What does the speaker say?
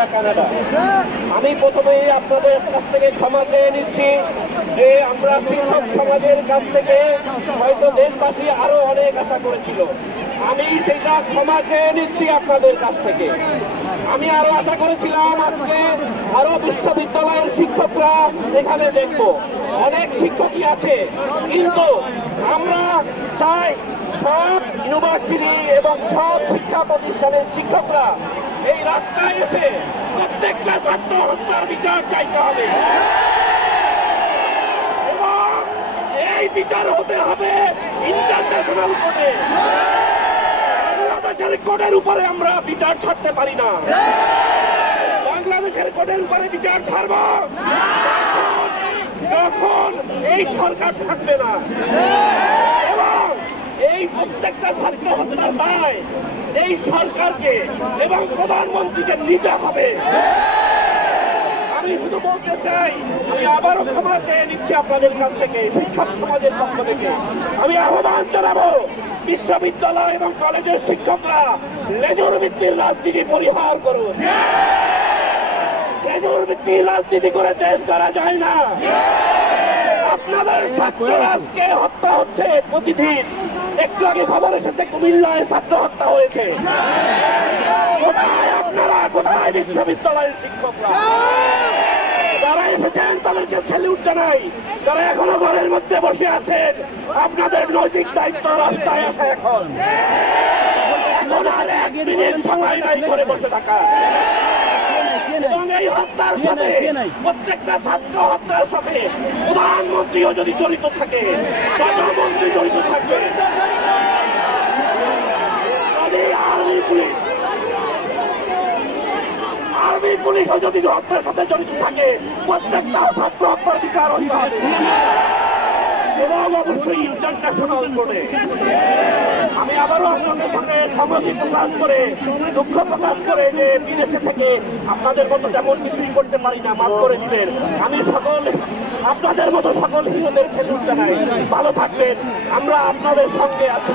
Australia, Canada. আমি প্রথমেই আপনাদের কাছ থেকে ক্ষমা চেয়ে নিচ্ছি যে আমরা শিক্ষক সমাজের কাছ থেকে হয়তো দেশবাসী আরো অনেক আশা করেছিল। আমি সেটা ক্ষমা চেয়ে নিচ্ছি আপনাদের কাছ থেকে। আমি আরো আশা করেছিলাম আজকে আরো বিশ্ববিদ্যালয়ের শিক্ষকরা এখানে দেখব, অনেক শিক্ষকই আছে, কিন্তু আমরা চাই সব ইউনিভার্সিটি এবং সব শিক্ষা প্রতিষ্ঠানের শিক্ষকরা এই রাস্তায় এসে প্রত্যেকটা ছাত্র হত্যার বিচার চাইতে হবে এবং এই বিচার হতে হবে ইন্টারন্যাশনাল কোর্টে। বাংলাদেশের কোর্টের উপরে আমরা বিচার ছাড়তে পারি না। বাংলাদেশের কোর্টের উপরে বিচার ছাড়ব যখন এই সরকার থাকবে না এবং এই প্রত্যেকটা ছাত্র হত্যার দায় এই সরকারকে এবং প্রধানমন্ত্রীকে নিতে হবে। আমি শুধু বলতে চাই, আমি আবারও ক্ষমা চেয়ে নিচ্ছি আপনাদের কাছ থেকে, শিক্ষক সমাজের পক্ষ থেকে। আমি আহ্বান জানাবো বিশ্ববিদ্যালয় এবং কলেজের শিক্ষকরা লেজুর ভিত্তির রাজনীতি পরিহার করুন। লেজুর ভিত্তির রাজনীতি করে দেশ করা যায় না। আপনাদের ছাত্ররা আজকে হত্যা হচ্ছে প্রতিদিন। একটু আগে খবর এসেছে কুমিল্লায় ছাত্র হত্যা হয়েছে। কোথায় আপনারা, কোথায় বিশ্ববিদ্যালয়ের শিক্ষকরা? যারা এসেছেন তাদেরকে স্যালুট জানাই। যারা এখনো ঘরের মধ্যে বসে আছেন, আপনাদের নৈতিক দায়িত্ব রাস্তায় আসা। এখন আর 1 মিনিট সময় নাই করে বসে থাকা। এবং এই হত্যার সাথে, প্রত্যেকটা ছাত্র হত্যার সাথে প্রধানমন্ত্রীও যদি জড়িত থাকে, প্রধানমন্ত্রী জড়িত থাকবে, আর্মি পুলিশও যদি হত্যার সাথে জড়িত থাকে, প্রত্যেকটা ছাত্র হত্যার বিচার হইতে হবে এবং অবশ্যই ইন্টারন্যাশনাল কোর্টে। আমি আবারও আপনাদের সঙ্গে সংহতি প্রকাশ করে, দুঃখ প্রকাশ করে যে বিদেশে থেকে আপনাদের মতো তেমন কিছুই করতে পারি না, মাফ করে দিবেন। আমি আপনাদের মতো সকল হিরোদের স্যালুট জানাই। ভালো থাকবেন, আমরা আপনাদের সঙ্গে আছি।